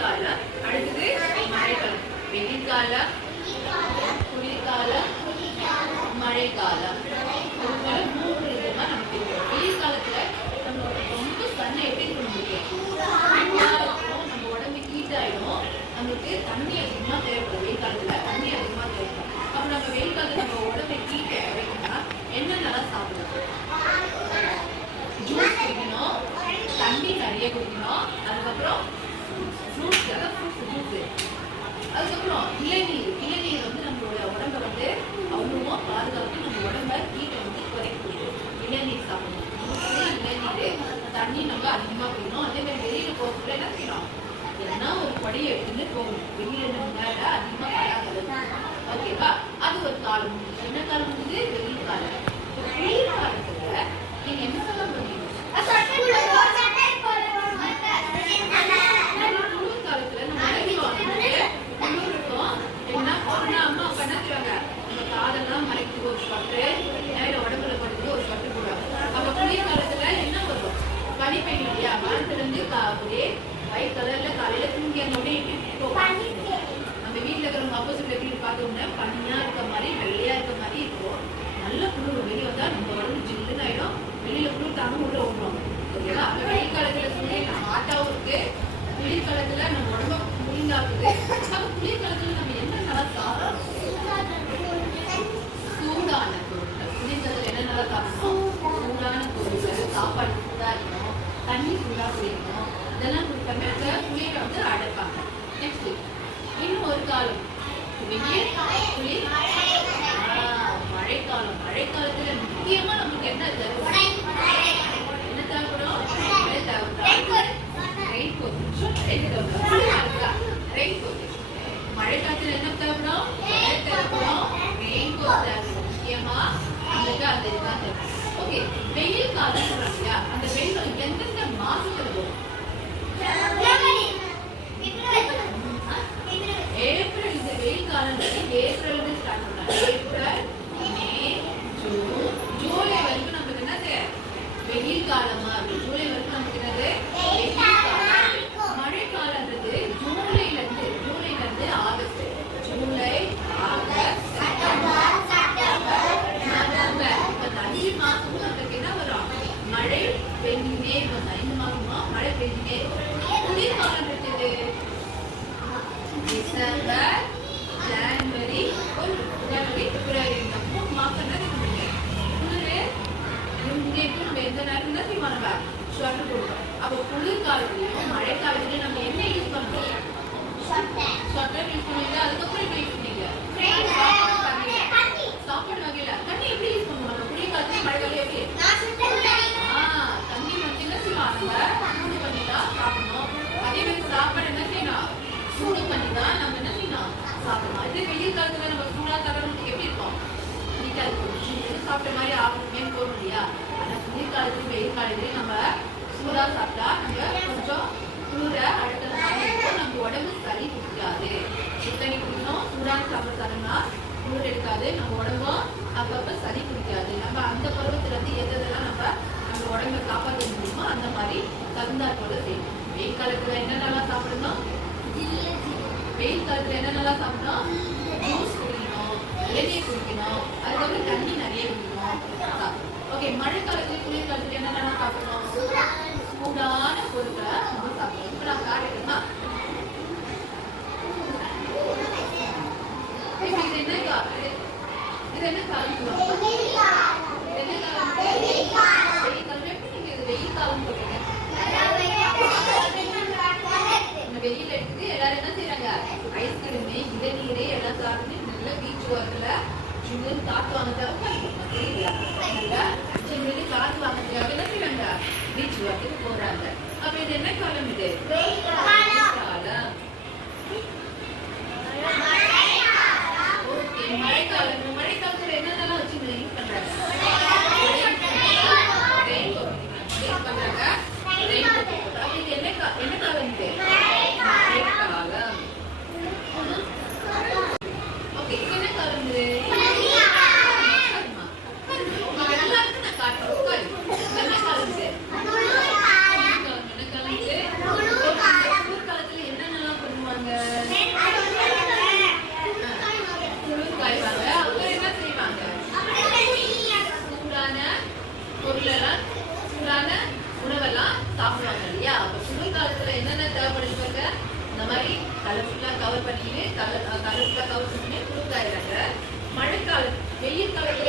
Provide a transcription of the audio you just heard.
காலம், அடுத்தது மழைக்காலம். வெயில் காலம், குளிர்காலம், மழைக்காலம். இதுபோல 3 விதமா நமக்கு இருக்கு. வெயில் காலத்துல நம்ம ரொம்ப சன்னை எப்படி இருக்க முடியும்? நம்ம உடம்பு ஹீட் ஆயிடும். நமக்கு தண்ணி அதிகமா தேவைப்படும். வெயில் காலத்துல தண்ணி அதிகமா தேவைப்படும். அப்ப நம்ம வெயில் காலத்துல நம்ம உடம்பை ஹீட் வைக்கணும்னா என்னென்னலாம் சாப்பிடணும்? ஜூஸ் குடிக்கணும், தண்ணி நிறைய குடிக்கணும், அதுக்கப்புறம் ஃப்ரூட்ஸ் ஜூஸ், அதுக்கப்புறம் இளநீர் வந்து நம்மளோட உடம்பை வந்து அவ்வளவா பாதுகாத்து நம்ம உடம்ப ஹீட்டை வந்து குறைக்கணும். இளநீர் சாப்பிடணும். இளநீர், தண்ணி நம்ம அதிகமா குடிக்கணும். அதே மாதிரி வெளியில போகிறதுல என்ன செய்யணும்? ஏன்னா ஒரு கொடையை எடுத்துன்னு போகணும். வெளியில மேல அதிகமா படாதது. ஓகேவா? அது ஒரு காலம். என்ன காலம் வந்து வெயில் காலம். வெயில் காலத்துல நீங்க என்ன சொல்லலாம் பண்ணுவீங்க? குளிர் காலத்துல நம்ம அம்மா பண்ணாங்க. நம்ம காதெல்லாம் மறைக்கிறதுக்கு ஒரு ஸ்வெட்டரு, நேர உடம்புல போடுறதுக்கு ஒரு ஸ்வெட்டர் போடுவாங்க. அப்ப குளிர் காலத்துல என்ன வரும்? பனி பெய்யும் இல்லையா? வானத்துல இருந்து அப்படியே ஒயிட் கலர்ல காலையில தூங்கி அந்த நம்ம வீட்டுல இருக்கிறவங்க ஆப்போசிட்ல எப்படி பார்த்தோம்னா பனியா இருக்க மாதிரி வெள்ளையா இருக்க மாதிரி இருக்கும். நல்ல குளிர் வெளியே வந்தா நம்ம உடம்பு ஜில்லுன்னு ஆயிடும். வெளியில குளிர் தாங்க உள்ள ஓடுவாங்க. ஓகேவா? அப்ப வெயில் காலத்துல சூரியன் ஹாட்டாவும் இருக்கு, குளிர் காலத்துல நம்ம உடம்பு கூலிங்கா இருக்குது. அப்ப குளிர் காலத்துல நம்ம என்ன நல்லா சாப்பிடணும்? சூடான பொருட்கள். குளிர் காலத்துல என்ன நல்லா சாப்பிடணும்? சூடான பொருட்கள், சாப்பாடு சூடா இருக்கணும், தண்ணி சூடா குடிக்கணும். இதெல்லாம் குடிக்காம அந்த குளிரை வந்து அடைப்பாங்க. நெக்ஸ்ட் இன்னும் ஒரு காலம் மழைக்காலம். மழைக்காலத்துல முக்கியமா நமக்கு என்ன தேவைப்படும்? என்ன தேவைப்படும்? மழைக்காலத்துல என்ன தேவைப்படும்? ரெயின்கோட் தேவைப்படும். முக்கியமா நமக்கு அந்த இதுதான் தேவைப்படும். ஓகே, வெயில் காலம் சொல்றாங்க. அந்த வெயில் காலம் எந்தெந்த மாசத்துல வரும்? ஏப்ரல். இந்த வெயில் காலம் ஏப்ரல் ஸ்டார்ட் பண்ணாங்க. ஏப்ரல், மே, ஜூன், ஜூலை வரைக்கும் நமக்கு என்னது வெயில் காலமா இருக்கு. ஜூலை வரைக்கும் நமக்கு என்னது வெயில் காலம். மழை காலம்ன்றது ஜூலைல இருந்து August. July, August, September, November. இப்ப 5 மாசமும் நமக்கு என்ன வரும்? மழை பெய்ஞ்சுட்டே இருக்கும். 5 மாசமா மழை பெய்ஞ்சுட்டே இருக்கும். குளிர் காலம் இருக்குது டிசம்பர், ஜனவரி, பிப்ரவரி. இந்த 3 மாசம் தான் குளிர். நம்ம எந்த நேரம் தான் செய்வாங்க ஸ்வெட்டர் போடுறோம். அப்போ குளிர் காலத்துலயும் மழை காலத்துலயும் நம்ம என்ன யூஸ் பண்றோம்? ஸ்வெட்டர் யூஸ் பண்ணீங்க. அதுக்கப்புறம் என்ன யூஸ் பண்ணீங்க? சாப்பாடு வகையில தண்ணி எப்படி யூஸ் பண்ணுவாங்க? குளிர் காலத்துல மழை காலம் எப்படி? தண்ணி வந்து என்ன செய்வாங்க? சூடு பண்ணி தான் சாப்பிடணும். அதே மாதிரி சாப்பாடு என்ன செய்யணும்? சூடு பண்ணி தான் நம்ம என்ன செய்யணும்? சாப்பிடணும். இதே வெயில் காலத்துல நம்ம சூடா சாப்பிடறதுக்கு எப்படி இருக்கும்? நீட்டா இருக்கும். சாப்பிட்ட மாதிரி ஆகணுமே போகணும் இல்லையா? ஆனா குளிர் காலத்துலயும் வெயில் காலத்துலயும் நம்ம சூடா சாப்பிட்டா நம்ம கொஞ்சம் குளிர அடுத்த மாதிரி இருக்கும். நம்ம உடம்பு சளி பிடிக்காது. சுத்தண்ணி குடிக்கணும். சூடான சாப்பிட்டாங்கன்னா குளிர் எடுக்காது. நம்ம உடம்பும் அப்பப்ப சளி பிடிக்காது. நம்ம அந்த பருவத்துல இருந்து எதெல்லாம் நம்ம உடம்பை காப்பாற்ற முடியுமோ அந்த மாதிரி தகுந்தாற்போல செய்யணும். வெயில் காலத்துல என்னென்னலாம் சாப்பிடணும்? வெயில் காலத்துல என்னென்னலாம் சாப்பிடணும்? ஜூஸ் குடிக்கணும், இளநீர் குடிக்கணும், அதுக்கப்புறம் தண்ணி நிறைய குடிக்கணும். ஓகே, மழை காலத்துல குளிர் காலத்துல என்னென்னலாம் சாப்பிடணும்? சூடான பொருட்களை நம்ம சாப்பிடணும். இப்ப நான் காட்டுறேன்னா இது என்ன காலம் சொல்லுவாங்க? என்ன காலம்? வெயில் காலம். எப்படி நீங்க இது வெயில் காலம் சொல்றீங்க? வெயில் எடுத்து எல்லாரும் என்ன செய்யறாங்க? ஐஸ்கிரீமு, இளநீரு எல்லாம் சாப்பிட்டு நல்ல பீச் வாட்டர்ல சில்லுன்னு காத்து வாங்குறதுக்காக நல்லா சில்லுன்னு காத்து வாங்குறதுக்காக என்ன செய்யறாங்க? பீச் வாட்டருக்கு போறாங்க. அப்ப இது என்ன காலம்? இது காலம். ஓகே, மழைக்காலம். மழைக்காலத்துல என்னென்னலாம் வச்சுக்கிறீங்க? ஹெல்த்தியான உணவெல்லாம் சாப்பிடுவாங்க இல்லையா? அப்ப குளிர்காலத்துல என்னென்ன தேவைப்படுவாங்க? இந்த மாதிரி கலர்ஃபுல்லா கவர் பண்ணிட்டு குளிர்காயிறாங்க. மழைக்காலம் வெயில் காலம்